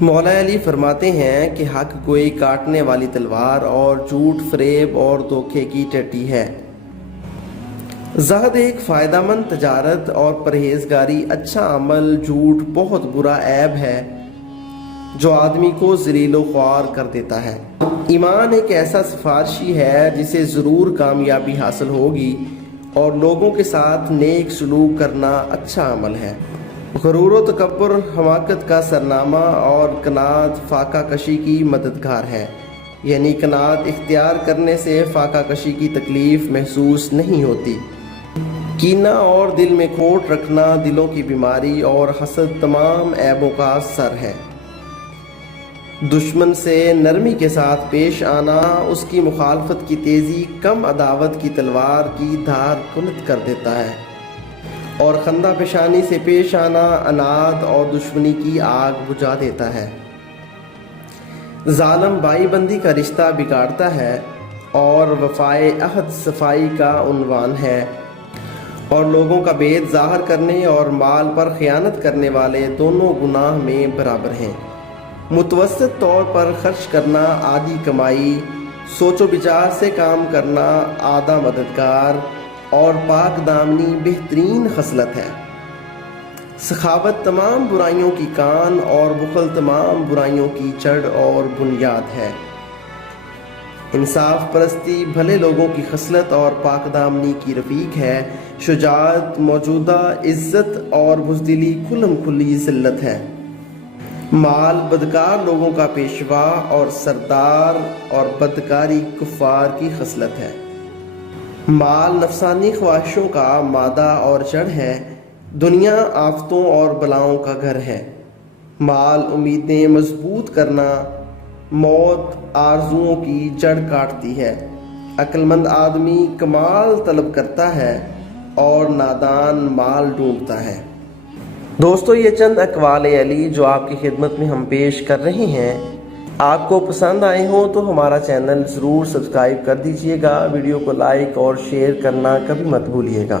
مولا علی فرماتے ہیں کہ حق گوئی کاٹنے والی تلوار اور جھوٹ فریب اور دھوکے کی ٹٹی ہے۔ زہد ایک فائدہ مند تجارت اور پرہیزگاری اچھا عمل، جھوٹ بہت برا عیب ہے جو آدمی کو ذلیل و خوار کر دیتا ہے۔ ایمان ایک ایسا سفارشی ہے جسے ضرور کامیابی حاصل ہوگی، اور لوگوں کے ساتھ نیک سلوک کرنا اچھا عمل ہے۔ غرور و تکبر حماقت کا سرنامہ اور قناعت فاقہ کشی کی مددگار ہے، یعنی قناعت اختیار کرنے سے فاقہ کشی کی تکلیف محسوس نہیں ہوتی۔ کینہ اور دل میں کھوٹ رکھنا دلوں کی بیماری اور حسد تمام عیبوں کا سر ہے۔ دشمن سے نرمی کے ساتھ پیش آنا اس کی مخالفت کی تیزی کم عداوت کی تلوار کی دھار کند کر دیتا ہے، اور خندہ پیشانی سے پیش آنا اناد اور دشمنی کی آگ بجھا دیتا ہے۔ ظالم بائی بندی کا رشتہ بگاڑتا ہے، اور وفائے عہد صفائی کا عنوان ہے، اور لوگوں کا بید ظاہر کرنے اور مال پر خیانت کرنے والے دونوں گناہ میں برابر ہیں۔ متوسط طور پر خرچ کرنا آدھی کمائی، سوچ و بچار سے کام کرنا آدھا مددگار، اور پاک دامنی بہترین خصلت ہے۔ سخاوت تمام برائیوں کی کان، اور بخل تمام برائیوں کی جڑ اور بنیاد ہے۔ انصاف پرستی بھلے لوگوں کی خصلت اور پاک دامنی کی رفیق ہے۔ شجاعت موجودہ عزت اور بزدلی کھلم کھلی ذلت ہے۔ مال بدکار لوگوں کا پیشوا اور سردار، اور بدکاری کفار کی خصلت ہے۔ مال نفسانی خواہشوں کا مادہ اور جڑ ہے، دنیا آفتوں اور بلاؤں کا گھر ہے۔ مال امیدیں مضبوط کرنا، موت آرزوؤں کی جڑ کاٹتی ہے۔ عقل مند آدمی کمال طلب کرتا ہے، اور نادان مال ڈھونڈتا ہے۔ دوستو، یہ چند اقوال علی جو آپ کی خدمت میں ہم پیش کر رہے ہیں، آپ کو پسند آئے ہوں تو ہمارا چینل ضرور سبسکرائب کر دیجئے گا۔ ویڈیو کو لائک اور شیئر کرنا کبھی مت بھولیے گا۔